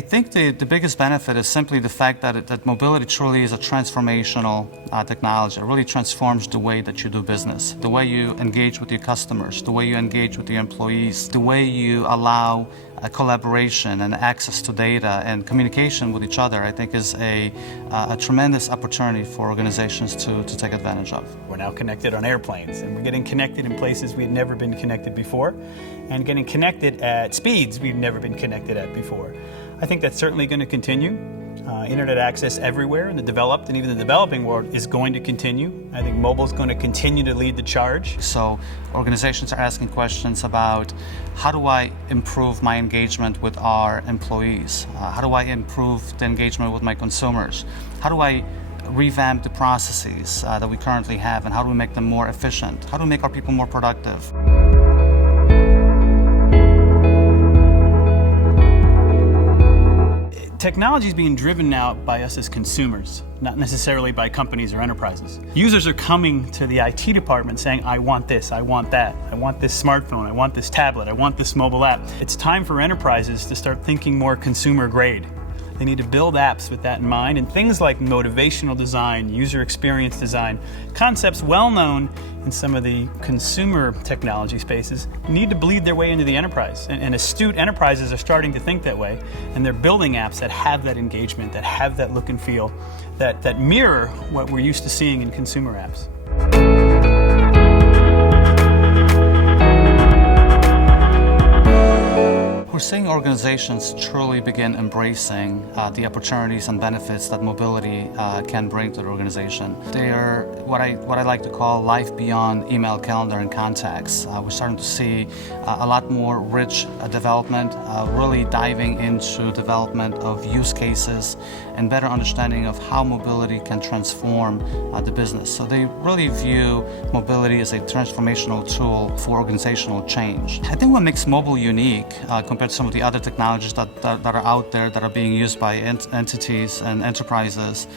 I think the biggest benefit is simply the fact that mobility truly is a transformational technology. It really transforms the way that you do business, the way you engage with your customers, the way you engage with your employees, the way you allow collaboration and access to data and communication with each other. I think is a tremendous opportunity for organizations to take advantage of. We're now connected on airplanes, and we're getting connected in places we've never been connected before, and getting connected at speeds we've never been connected at before. I think that's certainly going to continue. Internet access everywhere in the developed and even the developing world is going to continue. I think mobile is going to continue to lead the charge. So organizations are asking questions about how do I improve my engagement with our employees? How do I improve the engagement with my consumers? How do I revamp the processes that we currently have, and how do we make them more efficient? How do we make our people more productive? Technology is being driven now by us as consumers, not necessarily by companies or enterprises. Users are coming to the IT department saying, I want this, I want that, I want this smartphone, I want this tablet, I want this mobile app. It's time for enterprises to start thinking more consumer grade. They need to build apps with that in mind, and things like motivational design, user experience design, concepts well known in some of the consumer technology spaces need to bleed their way into the enterprise. And astute enterprises are starting to think that way, and they're building apps that have that engagement, that have that look and feel, that mirror what we're used to seeing in consumer apps. We're seeing organizations truly begin embracing the opportunities and benefits that mobility can bring to the organization. They are what I like to call life beyond email, calendar, and contacts. We're starting to see a lot more rich development, really diving into development of use cases and better understanding of how mobility can transform the business. So they really view mobility as a transformational tool for organizational change. I think what makes mobile unique compared to some of the other technologies that are out there that are being used by entities and enterprises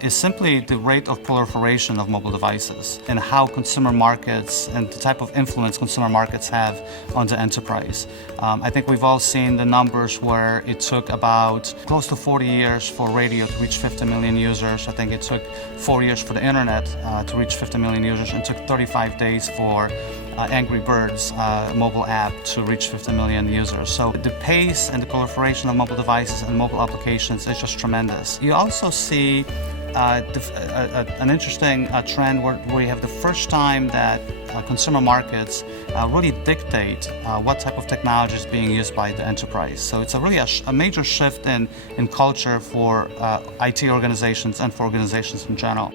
is simply the rate of proliferation of mobile devices and how consumer markets and the type of influence consumer markets have on the enterprise. I think we've all seen the numbers where it took about close to 40 years for radio to reach 50 million users. I think it took 4 years for the internet to reach 50 million users, and it took 35 days for Angry Birds mobile app to reach 50 million users. So the pace and the proliferation of mobile devices and mobile applications is just tremendous. You also see an interesting trend where we have the first time that consumer markets really dictate what type of technology is being used by the enterprise. So it's really a major shift in culture for IT organizations and for organizations in general.